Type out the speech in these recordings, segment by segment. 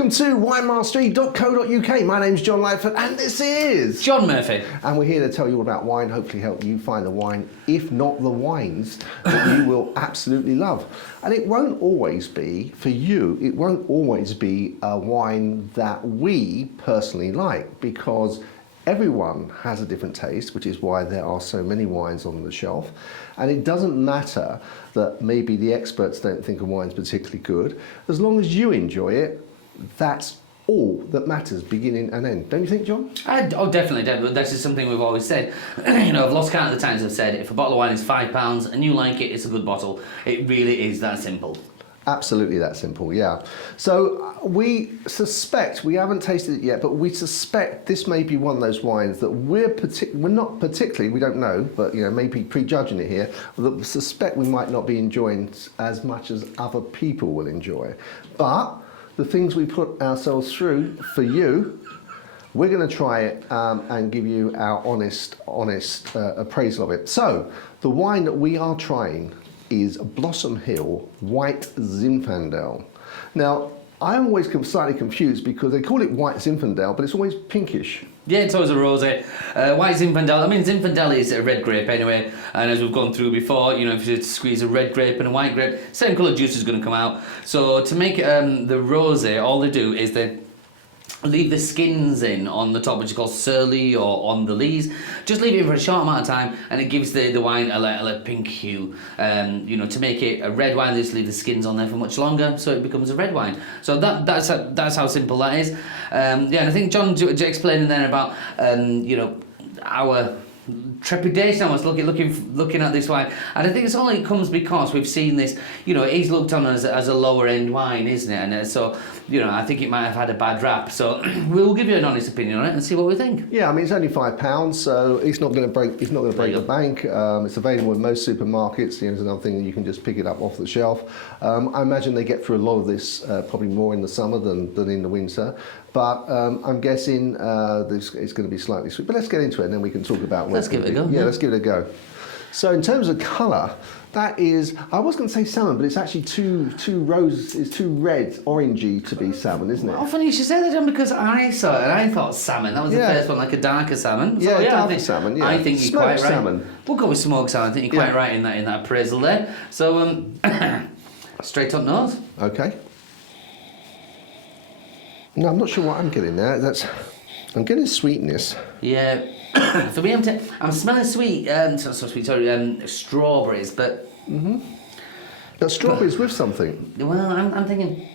Welcome to winemastery.co.uk. My name's John Lightfoot and this is John Murphy. And we're here to tell you all about wine, hopefully help you find the wine, if not the wines, that you will absolutely love. And it won't always be, for you, it won't always be a wine that we personally like, because everyone has a different taste, which is why there are so many wines on the shelf. And it doesn't matter that maybe the experts don't think a wine's particularly good. As long as you enjoy it, that's all that matters, beginning and end. Don't you think, John? Definitely. This is something we've always said. I've lost count of the times I've said, if a bottle of wine is £5 and you like it, it's a good bottle. It really is that simple. Absolutely that simple, yeah. So we suspect, we haven't tasted it yet, but we suspect this may be one of those wines that we're not particularly, we don't know, but maybe prejudging it here, that we suspect we might not be enjoying as much as other people will enjoy. But the things we put ourselves through for you, we're going to try it and give you our honest appraisal of it. So the wine that we are trying is Blossom Hill White Zinfandel. Now, I'm always slightly confused because they call it White Zinfandel, but it's always pinkish. Yeah, it's always a rosé. White Zinfandel, I mean, Zinfandel is a red grape anyway, and as we've gone through before, if you squeeze a red grape and a white grape, same colour juice is going to come out. So to make the rosé, all they do is they leave the skins in on the top, which is called surly or on the lees. Just leave it for a short amount of time, and it gives the wine a pink hue. To make it a red wine, they just leave the skins on there for much longer, so it becomes a red wine. So that's how simple that is. And I think John explaining then about our trepidation almost looking at this wine, and I think it's only comes because we've seen this. It is looked on as a lower end wine, isn't it? And so I think it might have had a bad rap. So we'll give you an honest opinion on it and see what we think. Yeah, I mean it's only £5, so it's not going to break. It's not going to break the bank. It's available in most supermarkets. It's another thing that you can just pick it up off the shelf. I imagine they get through a lot of this probably more in the summer than in the winter. But I'm guessing it's going to be slightly sweet. But let's get into it and then we can talk about. Let's give it a go. Yeah, let's give it a go. So in terms of colour, that is, I was going to say salmon, but it's actually too red, orangey to be salmon, isn't it? Well, funny you should say that, John, because I saw it and I thought salmon. That was the first one, like a darker salmon. So, darker salmon, yeah. I think you're Smoked quite right. Salmon. We'll go with smoked salmon. I think you're quite right in that appraisal there. So, straight up nose. Okay. No, I'm not sure what I'm getting there. I'm getting sweetness. Yeah. For me, I'm smelling sweet. Strawberries, but. But strawberries with something. Well, I'm thinking.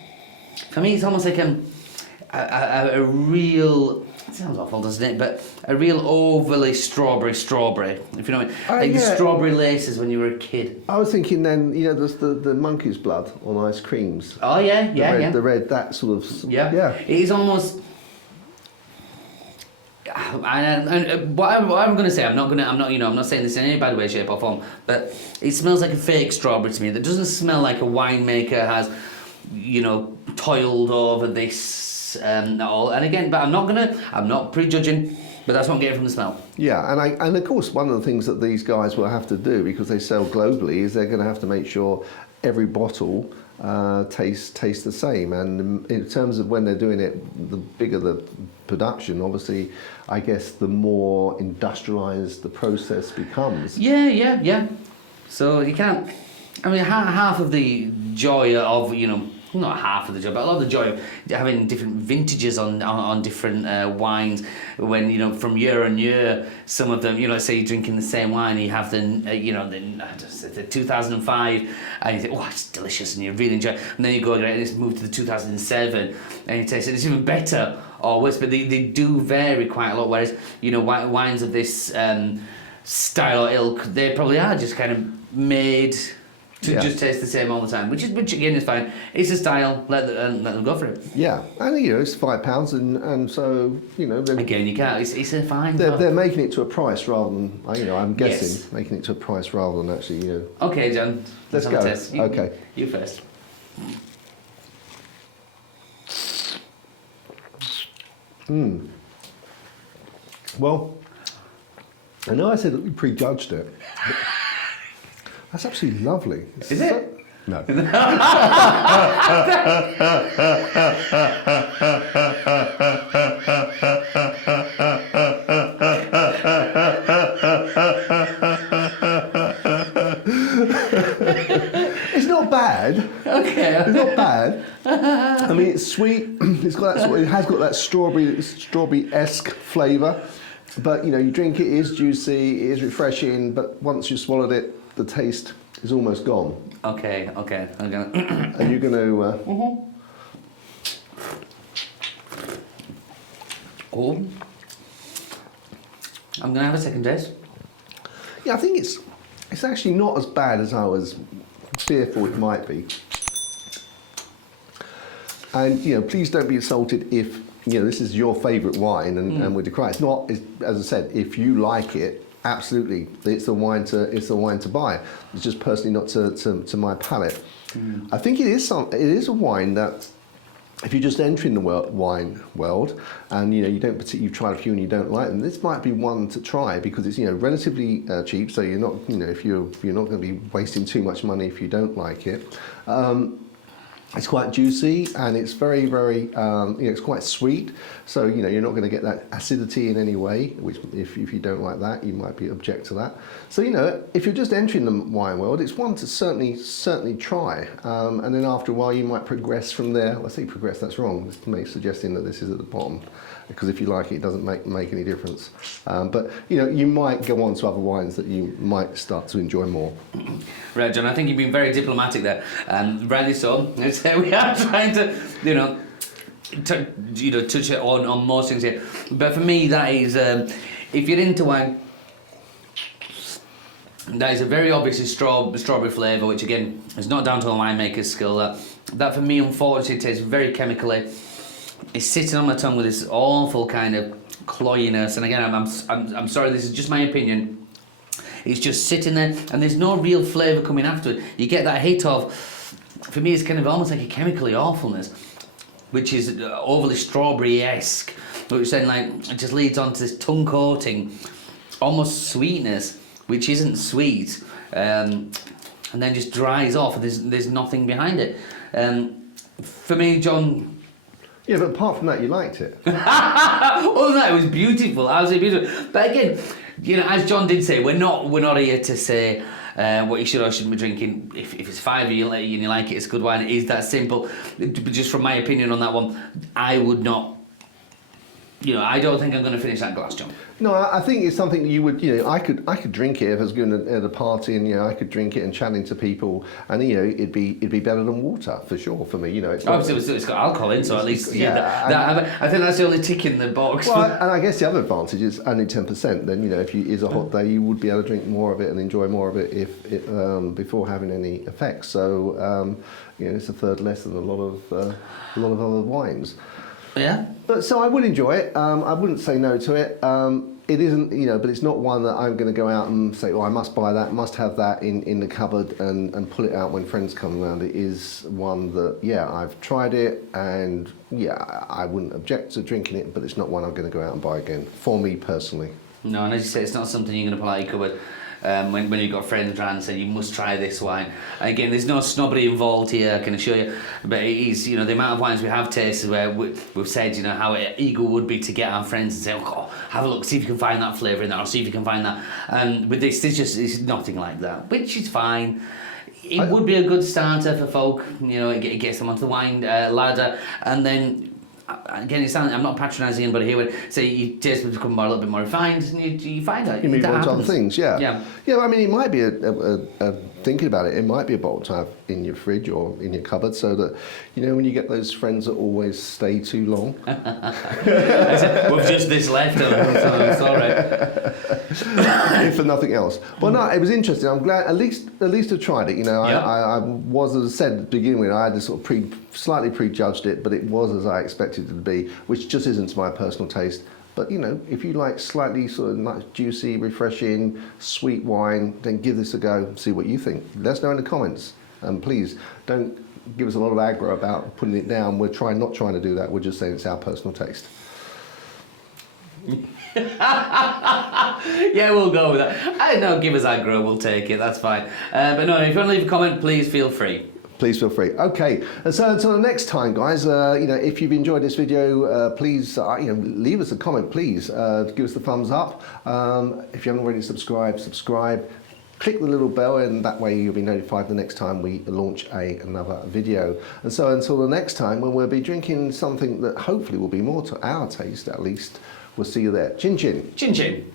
For me, it's almost like a real. It sounds awful, doesn't it? But a real overly strawberry, if you know what I mean. Like the strawberry laces when you were a kid. I was thinking then, there's the monkey's blood on ice creams. Oh yeah, The red, that sort of. Yeah. It is almost. And what I'm going to say, I'm not saying this in any bad way, shape or form, but it smells like a fake strawberry to me. That doesn't smell like a winemaker has, toiled over this at all. And again, but I'm not prejudging, but that's what I'm getting from the smell. Yeah, and of course, one of the things that these guys will have to do, because they sell globally, is they're going to have to make sure every bottle tastes the same. And in terms of when they're doing it, the bigger the production, obviously, I guess the more industrialized the process becomes. Yeah. So you can't. I mean, half of the joy of not half of the joy, but a lot of the joy of having different vintages on different wines. When from year on year, some of them, let's say you're drinking the same wine, you have the 2005, and you think, oh, it's delicious, and you really enjoy it. And then you go and it's moved to the 2007, and you taste it, it's even better or worse. But they do vary quite a lot. Whereas wines of this style or ilk, they probably are just kind of made to just taste the same all the time, which again is fine. It's a style. Let them go for it. Yeah, and it's £5, and so again you can't. It's a fine. They're making it to a price rather than I'm guessing making it to a price rather than actually Okay, John. Let's go. Test. Okay. You first. Well, I know I said that we prejudged it. That's absolutely lovely. Is it? No. It's not bad. Okay. It's not bad. I mean, it's sweet. It's got that sort of, it has got that strawberry-esque flavour. But you know, you drink it, it is juicy, it is refreshing. But once you swallowed it, the taste is almost gone. Okay. I'm gonna. Are you going to? Oh. I'm gonna have a second taste. Yeah, I think it's actually not as bad as I was fearful it might be. And you know, please don't be insulted if you know this is your favourite wine and we decry. It's not. As I said, if you like it, absolutely, it's the wine to buy. It's just personally not to my palate. I think it is a wine that if you're just entering the wine world and you know you've tried a few and you don't like them, this might be one to try because it's relatively cheap. So you're not if you're not going to be wasting too much money if you don't like it. It's quite juicy and it's very, very, it's quite sweet. So, you're not going to get that acidity in any way, which if you don't like that, you might be object to that. So, if you're just entering the wine world, it's one to certainly try. And then after a while, you might progress from there. Well, I say progress, that's wrong. It's suggesting that this is at the bottom. Because if you like it, it doesn't make any difference. But you might go on to other wines that you might start to enjoy more. Right, John. I think you've been very diplomatic there, and rightly so. We are trying to, touch it on most things here. But for me, that is, if you're into wine, that is a very obviously strawberry flavour, which again is not down to a winemaker's skill. That for me, unfortunately, tastes very chemically. It's sitting on my tongue with this awful kind of cloyiness, and again, I'm sorry, this is just my opinion. It's just sitting there, and there's no real flavour coming after it. You get that hit of, for me, it's kind of almost like a chemically awfulness, which is overly strawberry-esque, which then it just leads on to this tongue coating, almost sweetness, which isn't sweet, and then just dries off. And there's nothing behind it. For me, John. Yeah, but apart from that, you liked it. Oh, no, it was beautiful, absolutely beautiful. But again, as John did say, we're not here to say what you should or shouldn't be drinking. If it's $5 and you like it, it's good wine. It is that simple. But just from my opinion on that one, I would not. I don't think I'm going to finish that glass, John. No, I think it's something that you would, I could drink it if I was going at a party, and I could drink it and chatting to people, and it'd be better than water for sure for me. It's it's got alcohol in, so at least I think that's the only tick in the box. Well, and I guess the other advantage is only 10%. Then if it is a hot day, you would be able to drink more of it and enjoy more of it before having any effects. So it's a third less than a lot of other wines. Yeah. But so I would enjoy it. I wouldn't say no to it. It isn't, but it's not one that I'm going to go out and say, I must buy that, must have that in the cupboard and pull it out when friends come around. It is one that, I've tried it and, I wouldn't object to drinking it, but it's not one I'm going to go out and buy again, for me personally. No, and as you say, it's not something you're going to pull out your cupboard. When you've got friends around saying you must try this wine. Again, there's no snobbery involved here, I can assure you, but it is, the amount of wines we have tasted where we've said, how eager would be to get our friends and say, have a look, see if you can find that flavour in that, or see if you can find that. And with this, it's nothing like that, which is fine. It would be a good starter for folk, it gets them onto the wine ladder, and then again, I'm not patronising anybody here. When say you taste them become a little bit more refined, and you find out. You move on to other things, yeah. I mean, it might be a thinking about it. It might be a bottle to have in your fridge or in your cupboard, so that when you get those friends that always stay too long. With just this left, so it's all right. If for nothing else. Well, no, it was interesting. I'm glad at least I tried it. I was, as I said at the beginning, I had to sort of slightly prejudged it, but it was as I expected it to be, which just isn't to my personal taste. But if you like slightly sort of nice, juicy, refreshing, sweet wine, then give this a go. See what you think. Let us know in the comments, and please don't give us a lot of aggro about putting it down. We're not trying to do that. We're just saying it's our personal taste. Yeah, we'll go with that. I know, give us aggro, we'll take it. That's fine. But no, if you want to leave a comment, please feel free. Please feel free. Okay, and so until the next time, guys, if you've enjoyed this video, please, leave us a comment, please. Give us the thumbs up. If you haven't already subscribed, subscribe. Click the little bell, and that way you'll be notified the next time we launch another video. And so until the next time, when we'll be drinking something that hopefully will be more to our taste, at least, we'll see you there. Chin chin. Chin chin.